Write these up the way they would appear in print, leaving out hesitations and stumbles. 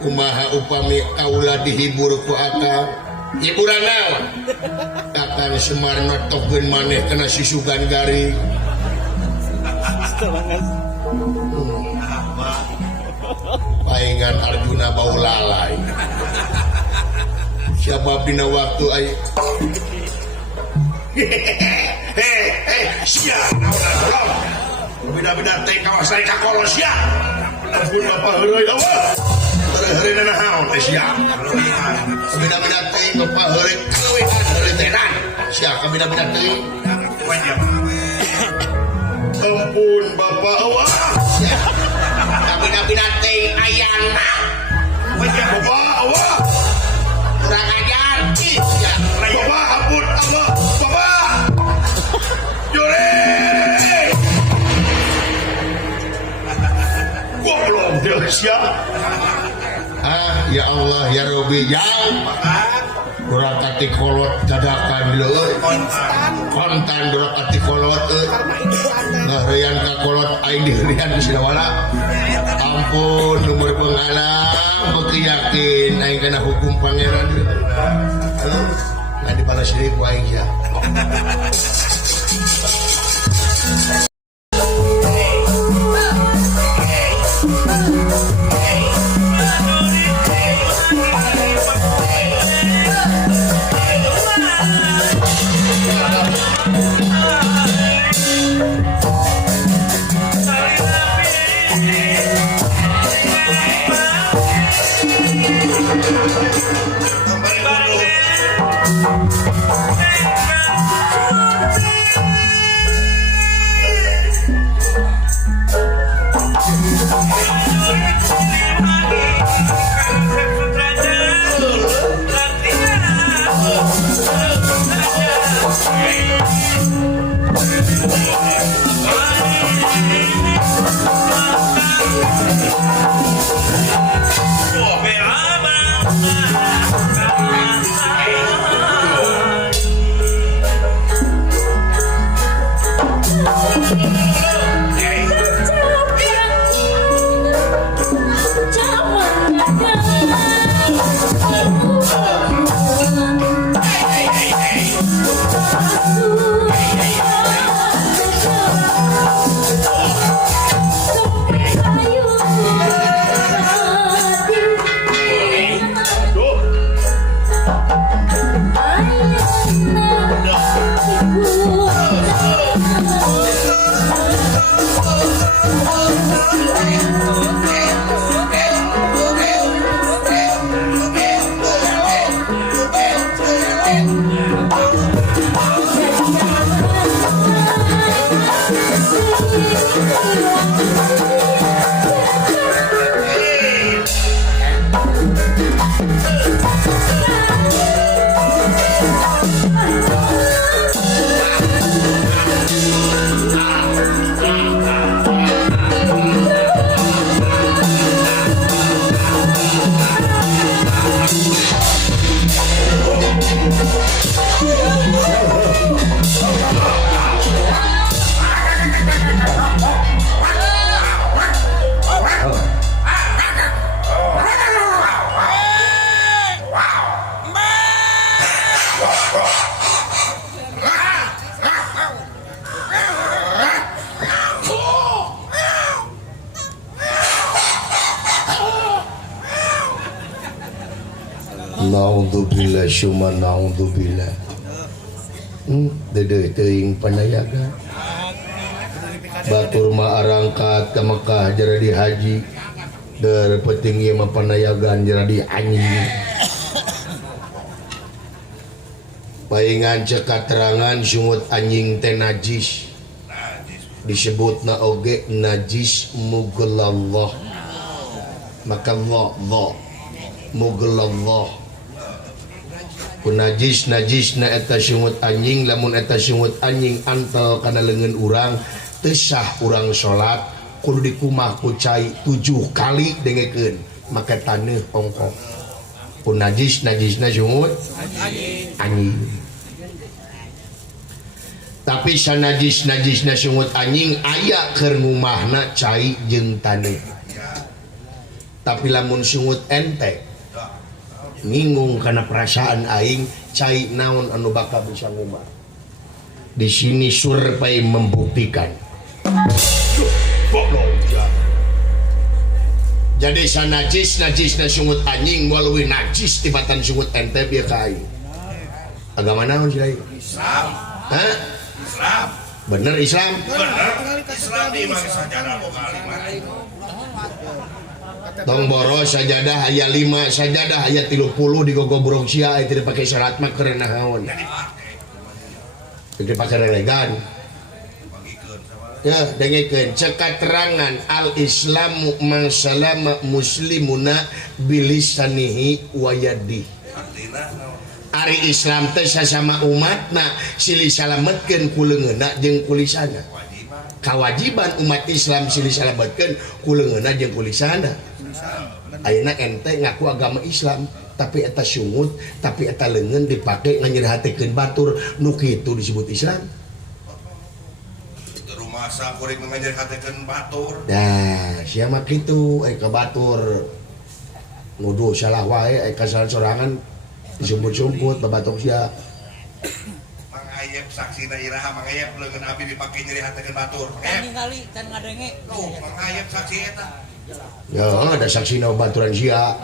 kumaha upami kaula dihibur ku akang hiburan naon Kakang Sumarno tokkeun maneh kana sisugan garing paingan Arjuna bau lalai siapa dina waktu ay sia beda-beda teh kawasan ka kolos ya pun bapak heureuy eueuh heureuy naon teh sia beda-beda teh bapak heureuy kawehan heureuy tenan sia beda-beda teh ampun bapak eueuh sia beda-beda teh ayana bapak eueuh kurang ajar sia bapak ampun Allah bapak Jure goblok dia ya Allah ya Robi ya kurang kati kolot dadakan leuy kontan kurang kati kolot ngaheurean ka kolot aing diheurean ku Sinawala ampun umur pengalaman beuki yakin aing kana hukum pangeran ngan dibalas deui ku aing ya Naudzubillah syumma naudzubillah dedeuh teuing panayaga batur mah arangkat ka Mekah jadi haji der penting ieu mah panayagan jadi anjing paingan cek katerangan sungut anjing teh najis disebutna oge najis mughallallah maka Allah mughallallah ku najis na eta sungut anjing lamun eta sungut anjing antel kana leungeun urang teu sah urang salat kudu dikumah ku cai 7 kali dengekeun make taneuh ongkong ku najisna sungut anjing tapi sanajis-najisna sungut anjing aya keur ngumahna cai jeung taneuh. Tapi lamun sungut ente ngingung karena perasaan aing cai naon anu bakal bisa ngumah. Di sini survei membuktikan. Jadi sanajis-najisna sungut anjing melalui najis tibatan sungut ente biar kai. Agama naon sih? Islam. Hah? Islam. Bener Islam? Bener. Islam di imam sajadah lokal 5. Tong boros sajadah aya 5 sajadah aya 30 di gogobrong sia aya teu dipake syarat mah keur naon. Dipake relegan. Ya, dengekeun cek katerangan al islamu man salama muslimuna bilisanihi wa yadihi. Ari Islam teh sasama umatna silih salametkeun ku leungeunna jeung ku lisanna. Kewajiban umat Islam silih salametkeun ku leungeunna jeung ku lisanna. Ayeuna ente ngaku agama Islam tapi eta sungut tapi eta leungeun dipake nganyerhatekeun batur nu kitu disebut Islam. Itu rumasa kuring nganyerhatekeun batur. Nah, sia mah kitu ka batur. Ngudu salah wae ka sorangan disumput-sumput babatok sia. Mang Ayep saksina iraha Mang Ayep leungeun abdi dipake nyerihatekeun batur. Ningali can ngadenge. Tuh, Mang Ayep saksi eta. Ya, ada saksi na baturan sia.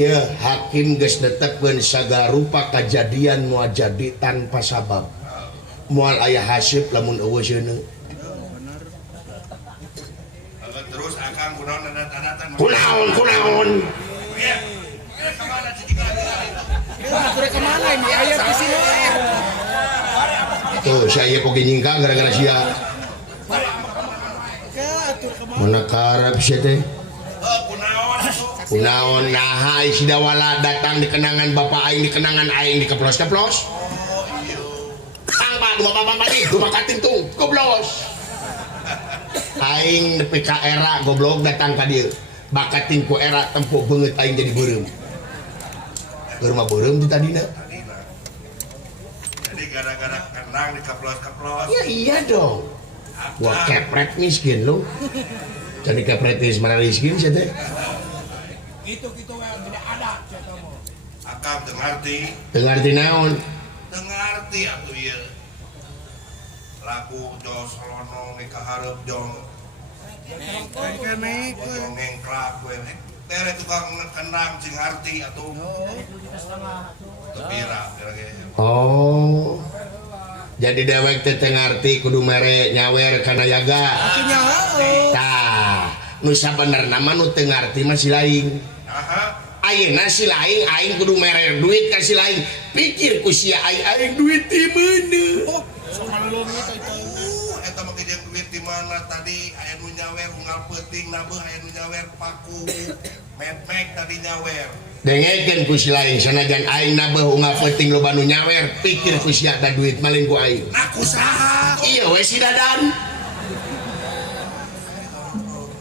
Ya, hakim geus netepkeun sagarupa kajadian moal jadi tanpa sabab. Moal aya hasib lamun eueuh seuneu. Terus akang kunaon adat-adatan. Kunaon. Kemana emang ayah di sini? Tuh, saya pogi nyingkang gara-gara sia. Mana karep sia teh? Kunaon nah si dawala datang di kenangan bapak aing di kenangan aing di keplos-keplos. Tang bapak itu makatin tuh goblos. Aing nepi ka era goblok datang ka dieu. Bakating ku era tempo beungeut aing jadi beureum. Rumah borem di tadina. Jadi gara-gara kenang di keplos-keplos. Ya iya dong. Gua kepret miskin lu. Jadi kepret is mana miskin sih teh? Gitu yang tidak ada siapa mau. Akam dengarti naon? Dengarti atuh ieu. Lagu jos lono nikah hareup jong. Ngengklak we. Bere tukang kenang cing arti atau tepira oh jadi dewek teh ngarti kudu mere nyawer kana yaga tah nu sabenerna mah nu teu ngarti mah si lain ayeuna si lain aing kudu mere duit ka si lain pikir ku sia aing duit di meuneu eta mah kejeng duit di mana tadi aya nu nyawer unggal peuting na beuh aya nu nyawer paku met-met tadi nyawer dengekeun ku si lain sanajan aing na beuh unggal peuting loba nu nyawer pikir ku sia da duit malin ku aing aku saha iya we si dadan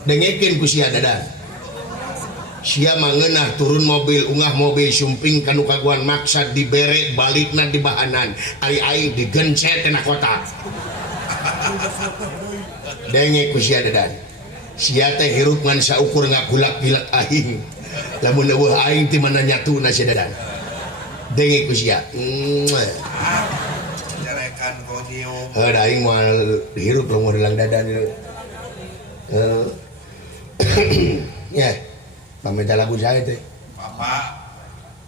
dengekeun ku sia dadan sia mah ngeunah turun mobil ungah mobil sumping kanu kaguan maksad dibere balikna di bahanan ari aing digencet tina kota denge ku sia dadan sia teh hirup ngan saukur ngagulak-gilak aing lamun eueuh aing ti mana nyatuna sia dadan denge ku sia jarekan konyo da aing moal hirup lamun hilang dadan ya pamit lagu saya teh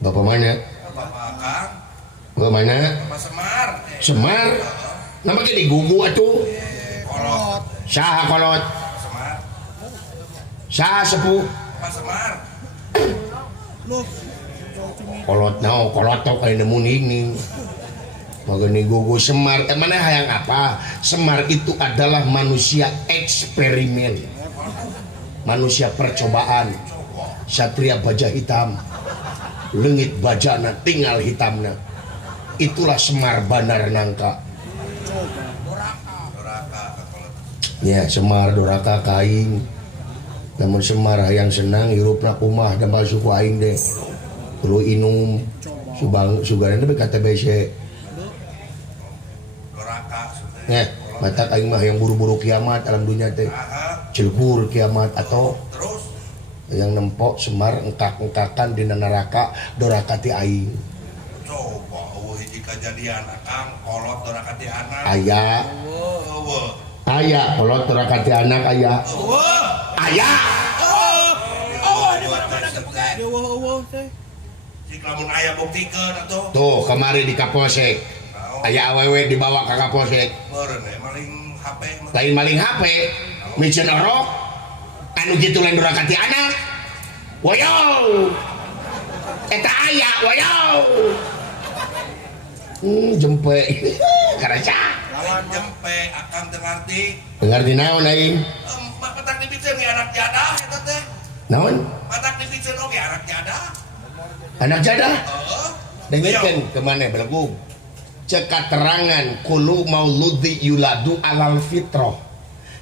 bapak mana bapak Akang bapak mana bapak Semar nama ke digugu atuh kolot saha kolot Semar saha sepuh Pak Semar kolot naon kolot tau kayak nemu ning magani gugu Semar mana hayang apa Semar itu adalah manusia eksperimen manusia percobaan satria baja hitam leungit bajana tinggal hitamna itulah Semar Bandar Nangka ya Semar Doraka kaing Namun Semar yang senang hirupna kumah dan basuh ku aing deh. Kudu inum subang sugaran teh KTBC. Nya, mata aing mah yang buru-buru kiamat alam dunia teh. Cilgur kiamat atau terus yang nempok Semar engkak-engkakan dina neraka doraka ti aing. Coba hiji kejadian akang kolot doraka ti anak. Aya. Aya kolot doraka ti anak aya. Aya. Di mana-mana teh. Jika lamun aya buktikeun atuh. Tuh kemari di Kapolsek. Aya awewe dibawa ke Kapolsek. Meureun maling HP. Lain maling HP. Micen orok. Anu kitu lain duraka ti anak. Wayo. Eta aya wayo. Jempe. Karaca. Lawan jempe akang teu ngarti. Ngarti naon aing? Matak dipikeun ge anak jadah eta teh. Naon? Matak dipikeun oge anak jadah. Anak jadah? Heeh. Dengekeun ke mana belegug. Cek katerangan kulu mauludi yuladu alal fitrah.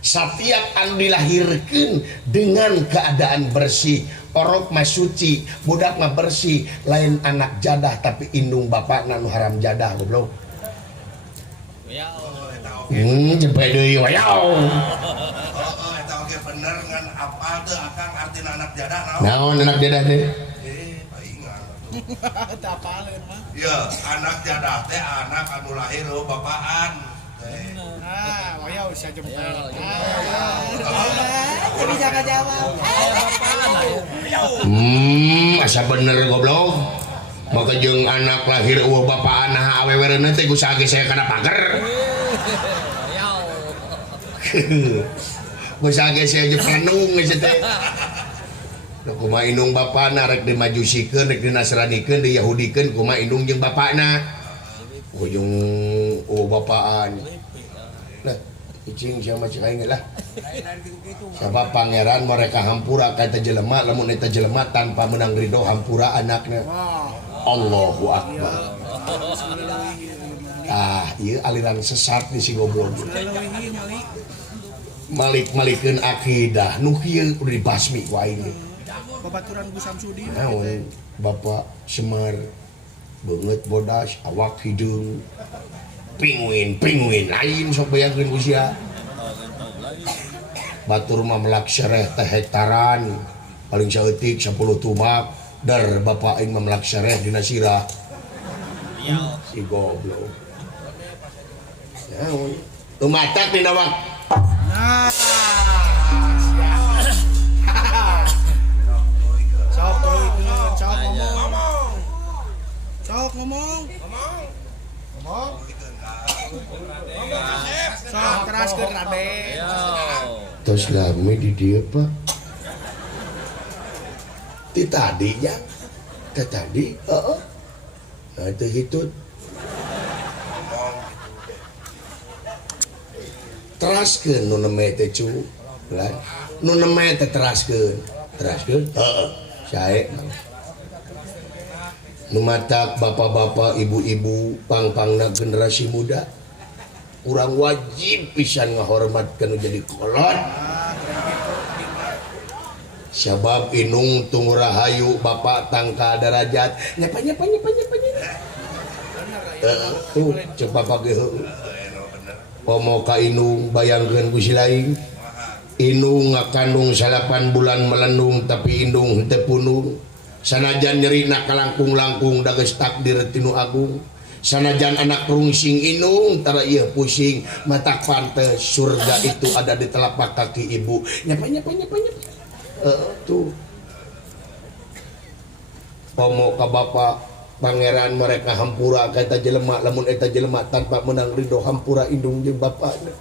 Setiap anu dilahirkeun dengan keadaan bersih, orok mah suci, budak mah bersih, lain anak jadah tapi indung bapakna nu haram jadah goblok. Jempe deui wayau. Eta oge bener ngan apal teu akang artina anak jadah naon? Naon anak jadah teh? Paingan. Teu apaleun mah. Iya, anak jadah teh anak anu lahir bapaan. Wayau sia jempol. Jadi jaga jawab. Asa bener goblok. Maka jeung anak lahir eueuh bapaan nah awewereuna teh gusa ge saya kana pager. Gusa ge saya jeung penung geus teh. Da kumaha indung bapana rek dimajusikeun, rek dinasranikeun, diyahudikeun kumaha indung jeung bapana. Ujung bapaan. Nah, icing siapa cek aing lah. Siapa pangeran mereka hampura ka eta jelema, lamun eta jelema tanpa menang ridho hampura anakna. Allahu Akbar. Ieu aliran sesat di si goblok. Malik-malikeun akidah nu kieu kudu dibasmi ku aing. Babaturan Gus Samsudin. Naon Bapak Semar beungeut bodas awak hidung pinguin lain sok bayangkeun ku sia. Batur mah melak syareh teh hektaran paling saeutik 10 tumak dar bapak aing mah melak syareh dina sirah. Si goblok. Naon umatak dina wak. Nah. Sok ngomong. Sok teraskeun Raden. Tos lame di dieu Pak. Ti tadi ya. Tadi, heeh. Nah teh hitut. Teraskeun nu neme teh cu. Lah, nu neme teh teraskeun. Teraskeun? Heeh. Sae. Numatak bapak-bapak, ibu-ibu, pang-pangna generasi muda, urang wajib pisan ngahormatkeun jadi kolot. Sabab inung tunggu rahayu bapak tangka derajat. Nyapa. Tuh cepat pakai pomo ka inung bayangkeun ku si lain. Inung ngakandung 8 bulan melendung tapi indung henteu punung. Sanajan nyerina kalangkung-langkung da geus takdir tinu agung. Sanajan anak rungsing inung tara ieu pusing mata pantes surga itu ada di telapak kaki ibu. Nyapa. Tuh. Pomo ka bapak pangeran mereka hampura ka eta jelema lamun eta jelema tanpa menang ridho hampura indung jeung bapana.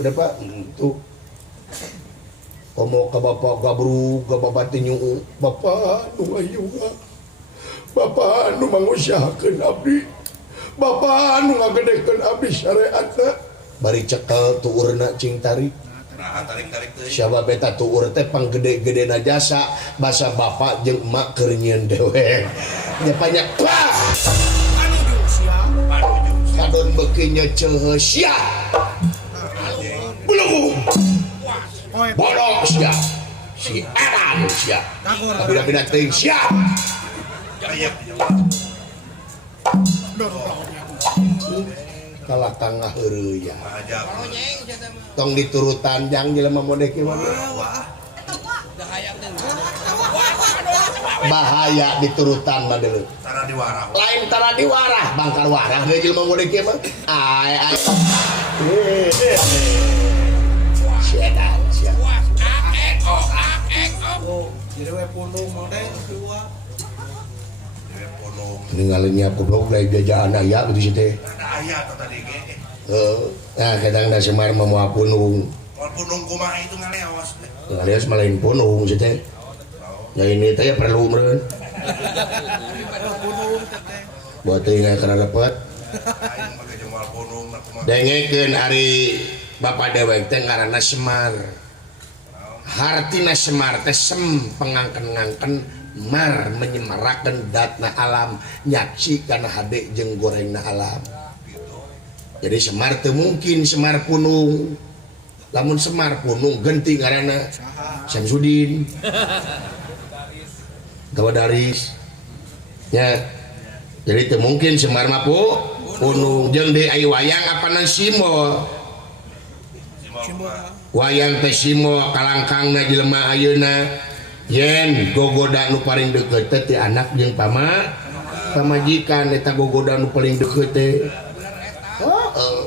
Udah Pak, tuh. Pomo ka bapak gabru ka bapak tinyu bapak nu ayunga. Bapak nu mangusahakeun abdi. Bapak nu ngagedekeun abdi syariatna. Bari cekel tuurna cing tarik. Nah, tarik teh. Siapa beta tuur teh panggede-gedena jasa basa bapak jeung emak keur nyieun dewe. Nya banyak wah. Panuju sia. Kadon beuki nya ceuheuh sia. Belum. Oh, bodoh sia si edan sia Kagor. beda-beda teuing sia Kayak kalah tangah heureuy ya aja. tong diturutan jang jelema modek ieu mah bahaya diturutan mah deuleu Tara di warah. lain tara diwarah bangkar warah ge jelema modek ieu mah ai sedan sia Oh, jadi we pundung model dua. ningalnya goblok lain jajaan aya gitu sih teh Ada ayat tadi ge. nah kadang da Semar mah moal punung Walaupun nunggu kumaha itu ngalewas. ngalias malain punung sih teh ya ini teh perlu meureun Pundung teteh. buat teuing kana dapat Aing mah ge jual punung na kumaha. dengekeun ari Bapak dewek teh ngaranna Semar hartina Semar teh sem pengangken-ngangken mar menyemarakeun datna alam nyaci kana hade jeung gorengna alam jadi Semar teu mungkin Semar punung lamun Semar punung genti ngaranna Samsudin Gawadaris ya jadi teu mungkin Semar mah punung jeung di ai wayang apana Simo Simbol. wayang teh Simo kalangkangna jelema ayeuna yen gogoda nu paling deukeut teh ti anak jeung pamajikan eta gogoda nu paling deukeut teh heeh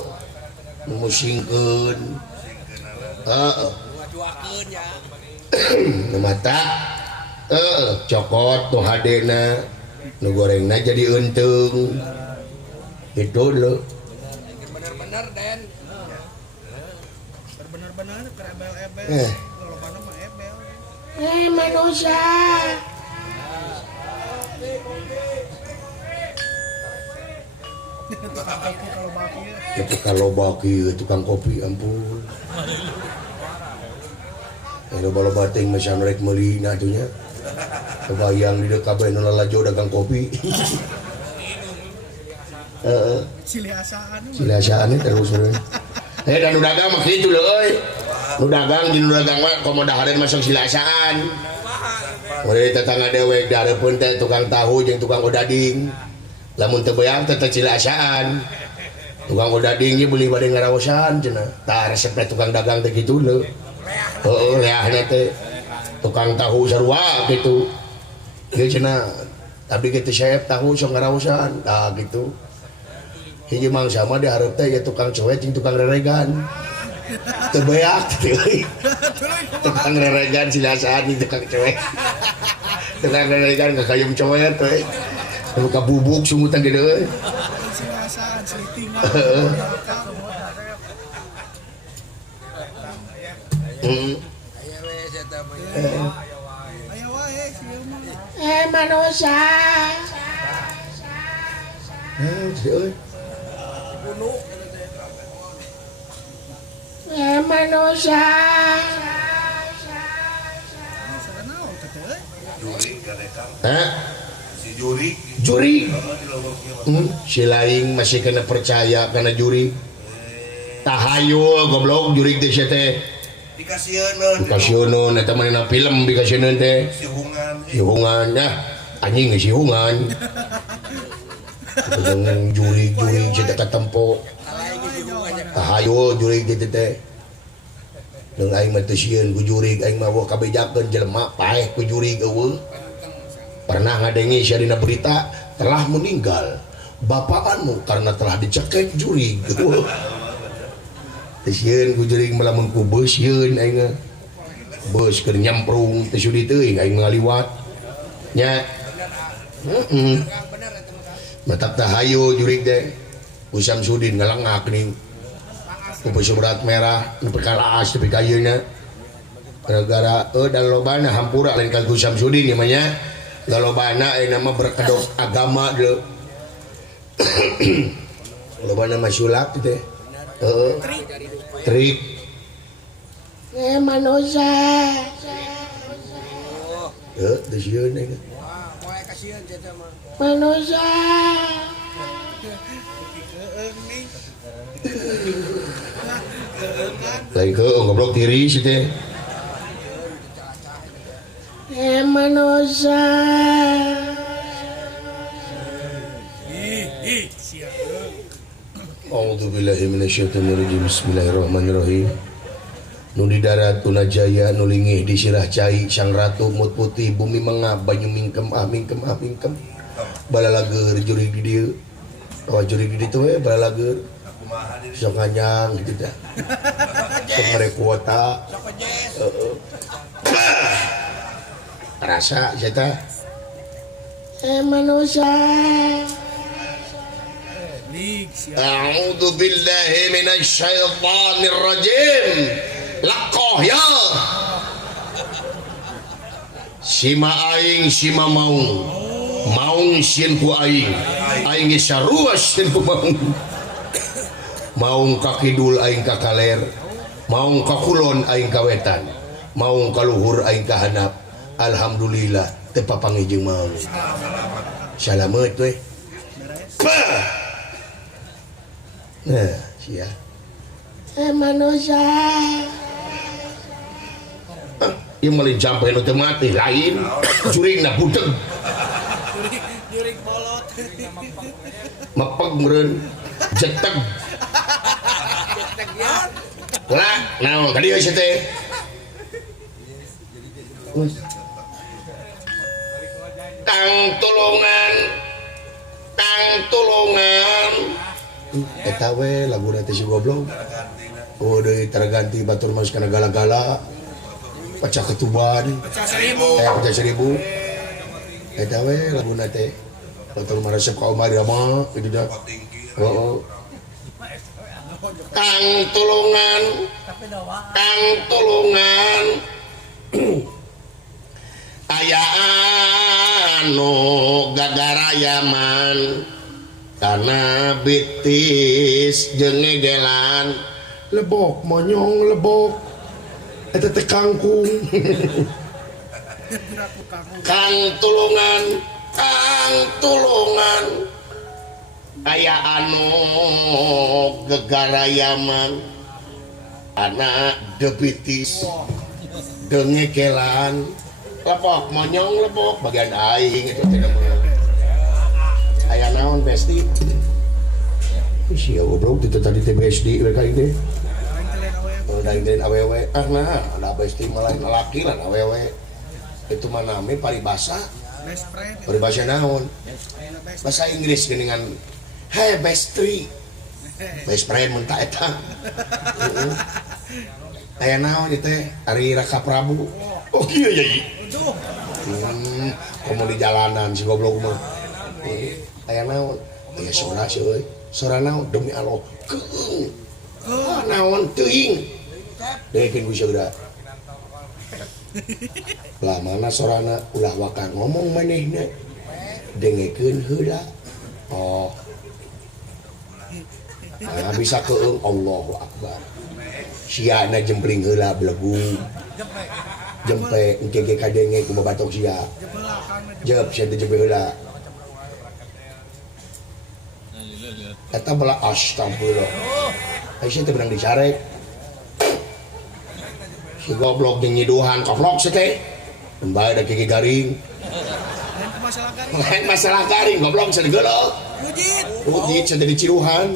nu musingkeun heeh nu mata cokot nu hadena nu gorengna jadi eunteung itu lho Bener-bener kerebel-ebel. Kalau mana mah ebel. manusia Tukang kopi kalau baki. itu kalau baki tukang kopi ampun loba-loba ting mesan rek meuli na atunya kebayang di deuk kabeh nu lalajo dagang kopi heeh Siliasaan. silasaan terus we dan nu dagang mah kitu lho euy nu dagang di nu dagang mah komoda haren masuk silasaan Mulai tetangga dewek dareupun teh tukang tahu jeung tukang odading lamun teu beang teh cilasaan tukang odading ge beli bade ngaraosan cenah tah resepna tukang dagang teh kitu lho heeh leahna teh tukang tahu sarua gitu ge cenah tapi kitu saep tahu sok ngaraosan tah gitu hiji mangsa mah dihareup teh ya tukang coet jeung tukang reregan teu beak teh tukang reregan silasaan jeung tukang coet tukang reregan ka kayum coet teh buka bubuk sumutan gede euy Siliasaan, selitingan. Aya wae sieu mah. manusia euy manusia Saranaon teteh. Juri gadekang. Si juri juri di loboknya. si laing masih kena percaya karena juri tahayul goblok juri teh sia teh Dikasieun dikasieun eta manehna film dikasieun teh si hungan. sihungan ya anjing geus sihungan dengan juri-juri cerita katempo tahayul juri gitu teh jeung aing mah teu sieun ku juri aing mah kabejakeun jelema paeh ku juri eueuh pernah ngadengi sia dina berita telah meninggal bapakanmu karena telah dicekek juri teu sieun ku juri melamun ku beus sieun aing mah beus keur nyamprung teh sudi teuing aing ngaliwat nya matak tahayu jurig teh ku Samsudin ngalangak ning ku berat merah nu perkalaas tepi ka ayeuna gara-gara dan lobana hampura lain ka ku Samsudin ieu mah nya lobana aya nama berkedok agama deuleu lobana mah sulap teh heeh trik manusia teh sieun aing manusia lain keung goblok tiri sih teh manusia. Siap. A'udzubillahi minasyaitonirrajim. Bismillahirrahmanirrahim. Nu di darat tuna jaya nu lingih di sirah cai sang ratu mut putih bumi mengab banyu mingkem mingkem mingkem balalager jurig di dieu jurig di ditu we balalager sok nganyang gitu dah sok mere kuota rasa eta manusia. Lig siap. A'udzu billahi minasyaitonir rajim. Lakoh ya. Sima aing sima maung. Maung sieun ku aing. Aing ge sarua sieun ku maung. Maung ka kidul aing ka kaler. Maung ka kulon aing ka wetan. Maung ka luhur aing ka handap. Alhamdulillah teu papanggih jeung maung. Salamet we. Nah, sia. Manusia. Ieu meuli jampe nu teu mati lain juringna budeg. Jurig bolot. Mepeg meureun jeteg. Jetek ya. Ulah, naon ka dieu teh? Tang tulungan. Eta we laguna teh si goblok. Oh deui terganti batur mas kana gala-gala. Pecah ketuban. Pecah 1000. Pecah 1000. Eta we laguna teh. Batur maresep ka Omar mah gitu dah. Heeh. Kang tulungan. Aya anu gagarayaman. Karena bitis jeung ngegelan lebok monyong lebok eta teh kangkung. Kang tulungan aya anu gegarayaman anak debitis jeung ngegelan lebok monyong lebok bagian aing eta teh aya naon besti sia goblok itu tadi teh besti mereka ini udah ingin awewe nah ada besti malah laki lah awewe itu mana name paribasa paribasa naon bahasa Inggris geningan hey best friend mun ta eta aya naon ieu teh Ari Raka Prabu oh kieu ya komo di jalanan si goblok mah aya naon aya sora sih euy sora naon demi Allah keung naon teuing dekeun ku saudara lah mana sorana ulah waka ngomong manehna dengekeun heula oh bisa keung Allahu Akbar siana jempling heula belegu jempe engke ka denge ku batok sia jep sia teh jempe heula eta bala astagfirullah aya teh benang dicarek si goblok jeung nyiduhan koplok sih teh bae da kiki garing lain masalah garing goblok bisa digeuleuh ujit bisa jadi ciruhan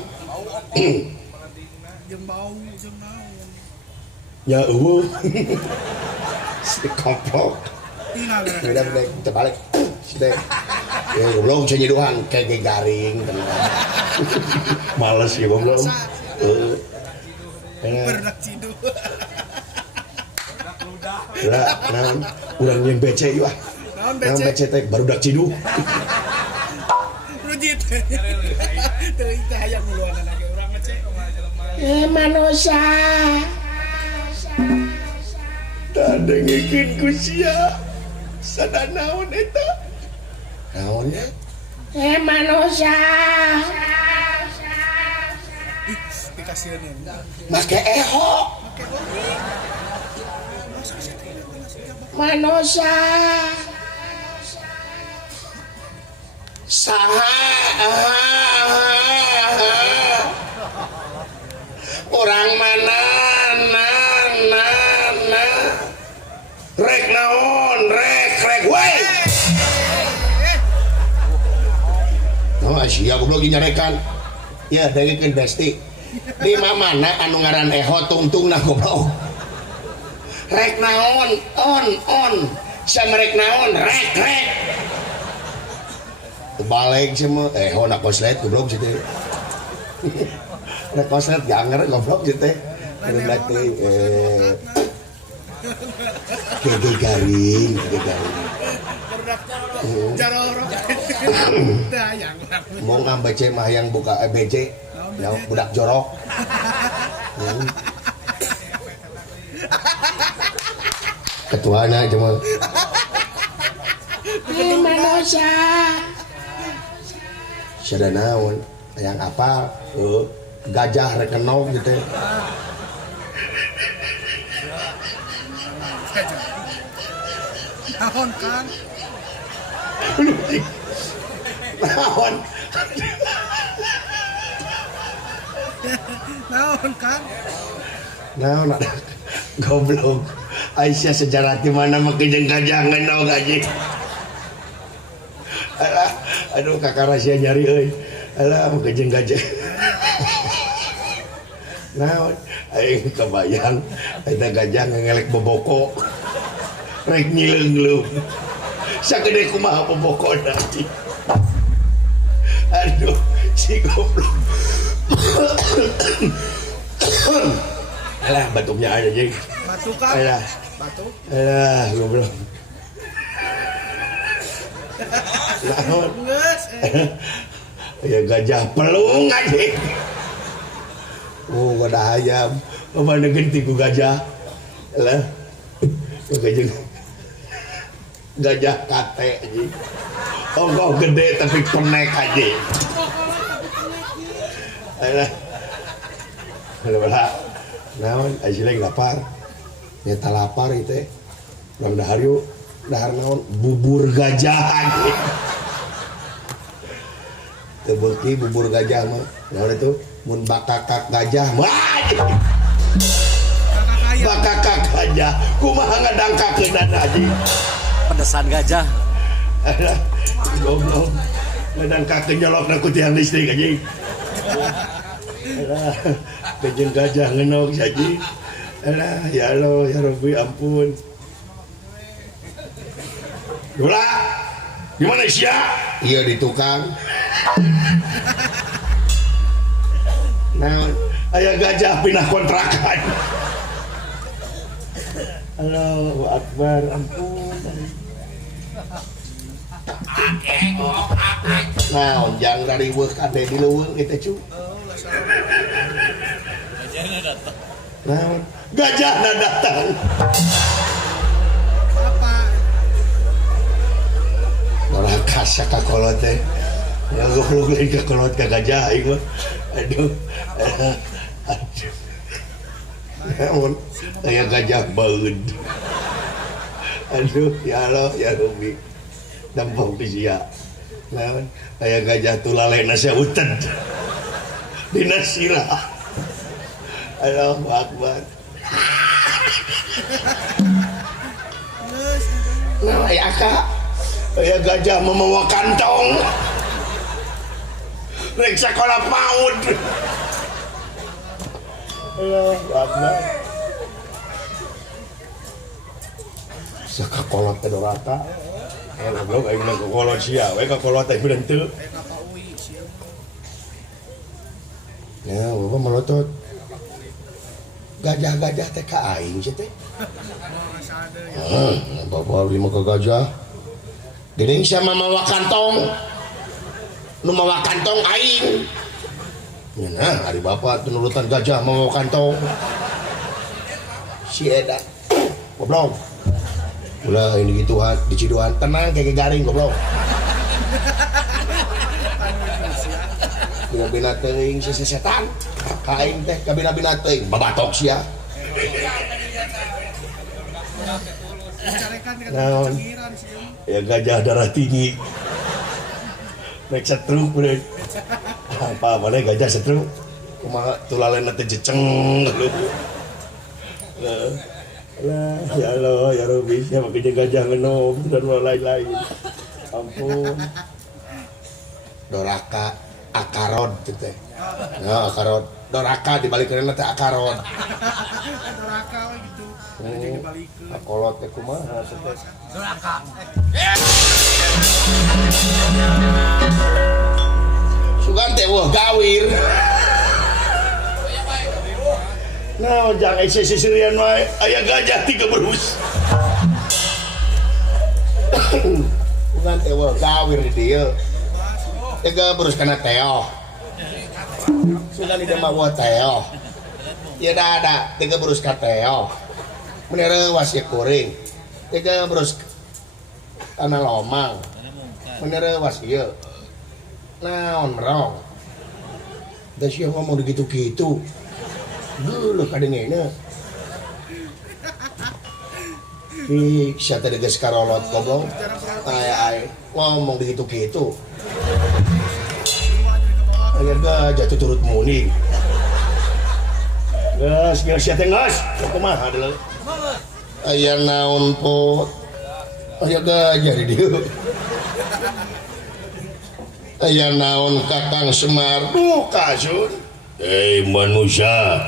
jeung bau jeung naon ya eueuh si koplok beda terbalik si teh ya goblok bisa nyiduhan kayak garing males ya goblok berdak cidu lah naon urang yang becek ieu ah naon becek teh barudak cidu rujit teuing teh hayang nguluanan lagi urang ngecek manusia tadengekeun ku sia sada naon eta naonnya manusia dikasieun make eho manusia saha orang mana rek naon rek we sia goblok nyarekan ya dengikeun besti di mana anu ngaran eho tungtungna goblok rek naon on samerek naon rek balik semua eho na koslet goblok situ na koslet ganger goblok situ berarti gede garing mau ngambece mah yang buka BC yang budak jorok ketuanya cuma manusia sudah naon yang apa gajah rekenong gitu naon kan naon kan naon goblok Aisyah sejarah di mana makejeng gajah ngenong aja aduh kakak rahasia nyari euy alah makejeng gajah naon aing kebayang eta gajah ngelek boboko rek nyileungleum sagede kumaha bobokona aduh si goblok alah batuknya aja jeung batuk kan alah goblok naon ya gajah pelung aja oh ada ayam mana genti ku gajah alah gajah kate aja oh kok gede tapi penek aja alah naon aja lapar nyata lapar itu bang dahar yuk dahar naon bubur gajah aja terbukti bubur gajah mah naon itu mun bakakak gajah wah bakakak gajah kumaha ngadangkakeun aja pedesan gajah alah goblok ngadangkakeun nyolokna ku tiang listrik aja alah bejeng gajah ngenok saja alah ya Allah ya Rabbi ampun Dula di mana sih ya iya di tukang nah ayah gajah pindah kontrakan Allahu Akbar ampun nah jangan dari wek ade di leuweung eta cu nah gajahna datang orang kasar kakolot teh ya goblok lain kakolot ka gajah aing mah aduh naon aya gajah baeud aduh ya Allah ya Rabbi dampong ti sia naon aya gajah tulalena sauted dina sirah Allahu Akbar nah aya ka aya gajah membawa kantong rek sekolah PAUD Allahu Akbar sakakolot teh dorata goblok aing mah kolot sia we kakolot teh beuneu teu ya bapak melotot gajah-gajah teh ka aing sih teh bapak lima ke gajah geuning sia mamawa kantong nu mawa kantong aing nah hari bapak nurutan gajah mawa kantong si Eda goblok ulah ini gituan di Ciduan tenang kayak garing goblok bina-bina teuing si setan ka aing teh ka bina-bina teuing babatok sia naon ya gajah darah tinggi rek setruk bener apa mana gajah setruk kumaha tulalena teh jeceng lah ya Allah ya Rabbi siapa kerja gajah ngenom dan lain-lain ampun doraka akarod teh nah akarod doraka dibalikeun teh akarod Doraka we gitu. Jadi dibalikeun. akolot teh kumaha teh Doraka. sugan teh wah gawir nah jangan sisirian wae aya gajah 3 berus sugan teh wah gawir di dieu tega berus kana teo sugan di mah wah teo ya ada tega berus ka teo menere was ya kuring tega berus kana lomang menere was ieu naon merong da sia ngomong gitu-gitu geuleuh kadengena ih sia teh geus karolot goblok ay ngomong gitu-gitu aya gajah tuturut muni geus sia teh geus kumaha deuleu aya naon po aya gajah di dieu aya naon Kakang Semar duh kasun hei manusia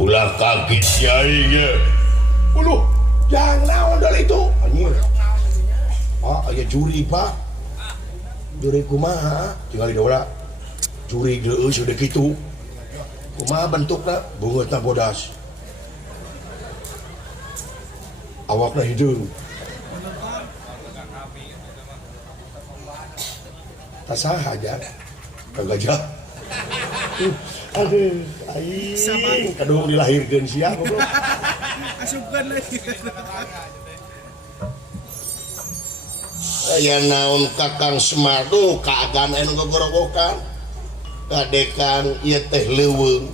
ulah kaget yai ge uluh yang naon dal itu anjir aya juri pak juri kumaha tinggal didola juri deui sudah kitu kumaha bentukna bungeutna bodas awakna hideung tasaha aja kagajah aduh aing kadung dilahirkeun sia goblok Asupkeun lagi. aya naon Kakang Semar duh kaagan anu gogorogokan kadekan ieu teh leuweung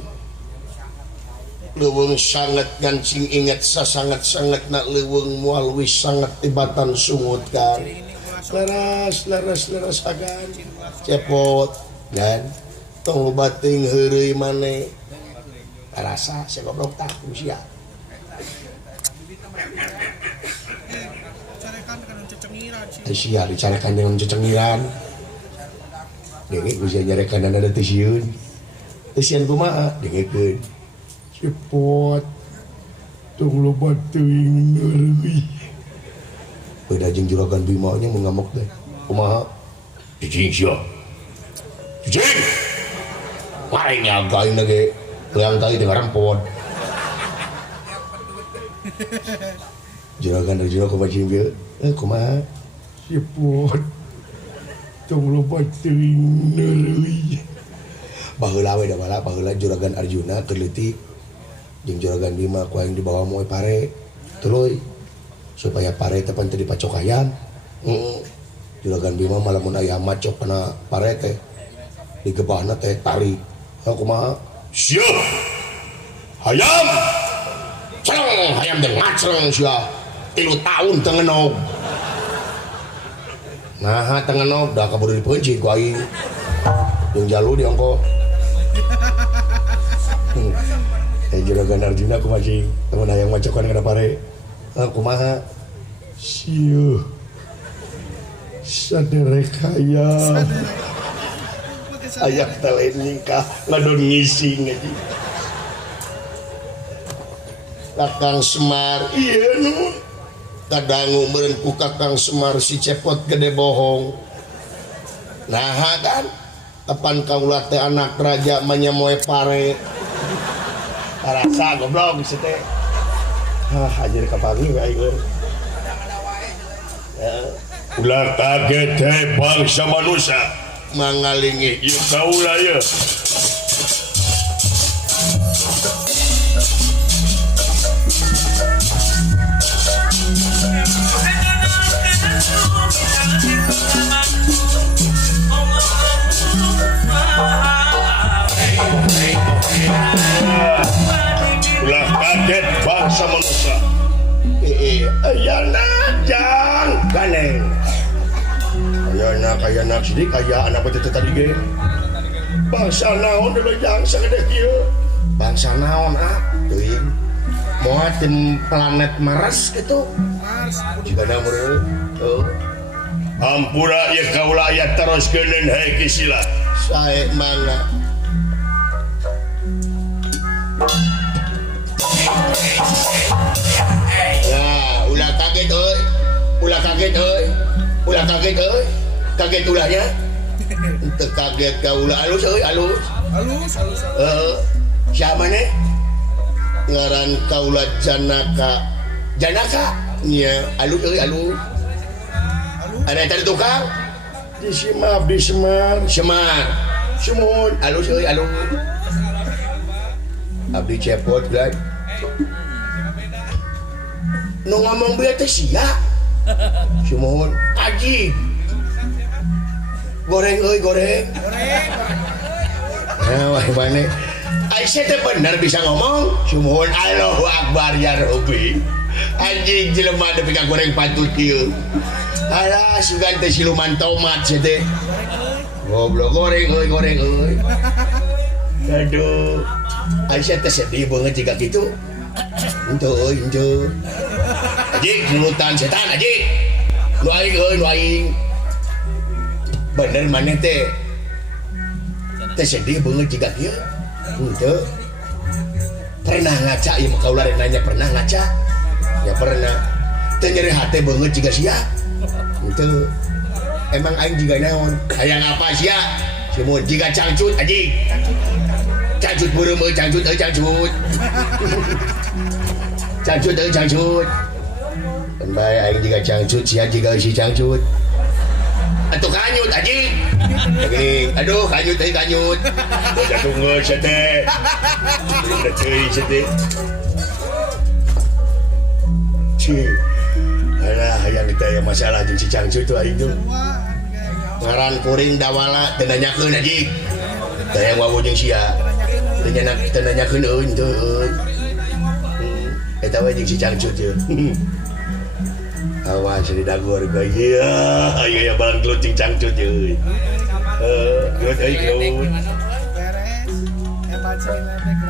sangat gancing inget sasangat-sangatna leuweung moal wis sangat tibatan sungut kan leres agan cepot dan tong bating heureuy maneh rasa saya goblok tah usia Carekan kan cecengiran sih. sia dicarekan dengan cecengiran denge bisa nyarekan dana teh sieun teu sieun kumaha dengekeun cepot tong loba teuing heureuy beda jeung juragan Bima nya mengamuk teh kumaha cicing sia cicing paling nyagain lagi yang tadi dengaran pod juragan dari juragan kubacing dia kumaha si pod tong loba teuing neuleuy baheula we da bala baheula juragan Arjuna keleutik jeung juragan Bima ku aing dibawa moe pare tuluy supaya pare teh pan teu dipacokayan juragan Bima malah mun aya macok kana pare teh digebahna teh tarik kumaha sia hayam cereng hayam teh ngacreng sia 3 tahun teu ngenog nah teu ngenog da kaburu dipeunci ku aing jeung jalu diongko juragan Arjuna ku masih temen hayang macokan kana pare kumaha sieuh saderek hayam ayak telain nikah ngadon ngising aja Kakang Semar iya nu kadangu meureun ku Kakang Semar si cepot gede bohong nah kan kapan kaula teh anak raja manyamoe pare rasa goblok geus teh hajar kapangi we aing ulah kaget teh bangsa manusia mangalingi ieu kaula ye ulah kaget bangsa manusia ayana jang ganeng ayana sidik aya anak bete tadi ge bangsa naon dulu jang sagede kieu bangsa naon teuing moal tim planet Mars gitu Mars jika ada meureun Ampura ya kaula aya teruskeun hae kisila. Sae mangga. Nah, ulah kaget euy. Ulah kaget euy. Ulah kaget euy. Kaget ulahnya. Teu kaget ka ulah alus euy, alus. Halus. Siapa nih? Ngaran kaula Janaka. Janaka? Nya, alus euy, alus. Ada tadi tukang? Di Semar. Semun, alus euy, alus. Abdi cepot, Glad. Nu ngomong biar teh sia. Semun, aji. Goreng euy, goreng. Nah, wah mana? Aisyah teh bener bisa ngomong. Semun, Allahu Akbar ya Rabbi. Anjing jelema teh pika goreng patut kieu. Alah, sugan teh siluman tomat sia teh. Goblok goreng euy. Aduh. Aisyah teh sedih banget jika gitu. Ento. Aji, nurutan setan aji. Nu aing. Bener mana teh? Teh sedih banget jika kieu. Henteu. Pernah ngaca ieu mah kaula rek nanya pernah ngaca? Ya pernah. Teh nyeri hate banget jika sia. Henteu. Emang aing jiga naon? Hayang apa sia? Semua jika cangcut aji. Cangcut beureum euy cangcut. Cangcut. Bae aing jiga cangcut sia jiga si cangcut. Atuh kanyut aji. Begini, aduh kanyut. Jatuh ngeus sia teh. Udah ceuy sia teh. Alah hayang ditanya masalah jeung si cangcut tuh aing tuh. Ngaran kuring dawala teu nanyakeun aji. Tayang wawu jeung sia. Teu nanyakeun euy teu. Eta we jeung si cangcut teh. Awas di dagor ka ieu. Aya balang gelut jeung cangcut euy. Gelut euy gelut. Beres. Hebat sih lepek.